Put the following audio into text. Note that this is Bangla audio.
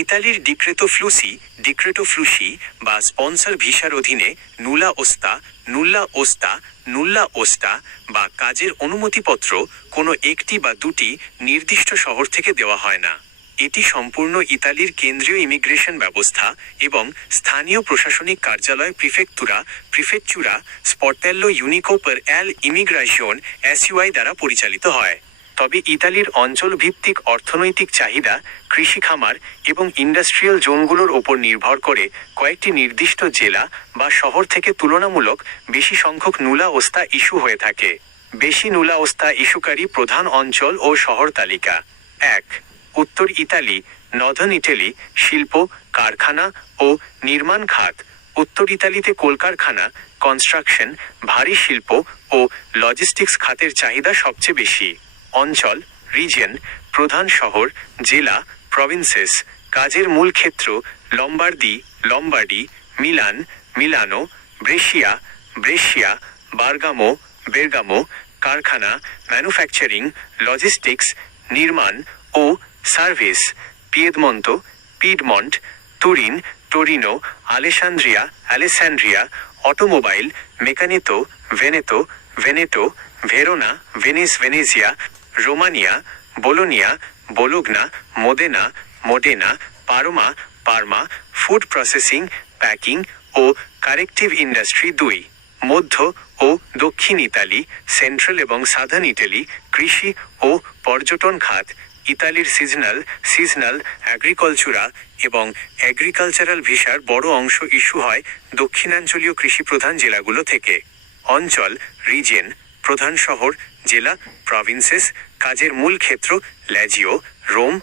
ইতালির ডিক্রেটো ফ্লুসি বা স্পন্সর ভিসার অধীনে নুল্লা ওস্তা বা কাজের অনুমতিপত্র কোনো একটি বা দুটি নির্দিষ্ট শহর থেকে দেওয়া হয় না। এটি সম্পূর্ণ ইতালির কেন্দ্রীয় ইমিগ্রেশন ব্যবস্থা এবং স্থানীয় প্রশাসনিক কার্যালয় প্রিফেকচুরা স্পর্টেল্লো ইউনিকো পার এল ইমিগ্রাশন এসইউআই দ্বারা পরিচালিত হয়। তবে ইতালির অঞ্চলভিত্তিক অর্থনৈতিক চাহিদা, কৃষি খামার এবং ইন্ডাস্ট্রিয়াল জোনগুলোর ওপর নির্ভর করে কয়েকটি নির্দিষ্ট জেলা বা শহর থেকে তুলনামূলক বেশি সংখ্যক নুলা ওস্তা ইস্যু হয়ে থাকে। বেশি নুলা ওস্তা ইস্যুকারী প্রধান অঞ্চল ও শহর তালিকা: 1. উত্তর ইতালি, নর্দার্ন ইটালি, শিল্প, কারখানা ও নির্মাণ খাত। উত্তর ইতালিতে কলকারখানা, কনস্ট্রাকশন, ভারী শিল্প ও লজিস্টিক্স খাতের চাহিদা সবচেয়ে বেশি। অঞ্চল, রিজিয়ন, প্রধান শহর, জেলা, প্রভিন্সেস। কাজের মূল ক্ষেত্র: লম্বার্ডি, মিলানো, ব্রেশিয়া, বেরগামো। কারখানা, ম্যানুফ্যাকচারিং, লজিস্টিক্স, নির্মাণ ও service: Piedmont, Torino, Alessandria. Automobile, Veneto, Verona, Venezia, Romania, Bologna, Modena, Parma. Food processing, packing ও কারেক্টিভ ইন্ডাস্ট্রি। 2. মধ্য ও দক্ষিণ ইতালি, সেন্ট্রাল এবং সাদার্ন ইটালি। কৃষি ও পর্যটন খাত: ইতালির সিজনাল অ্যাগ্রিকালচুরা এবং এগ্রিকালচারাল ভিসার বড় অংশ ইস্যু হয় দক্ষিণাঞ্চলীয় কৃষিপ্রধান জেলাগুলো থেকে। অঞ্চল, রিজিয়ন, প্রধান শহর, জেলা, প্রভিন্সেস। কাজের মূল ক্ষেত্র: ল্যাজিও, রোম।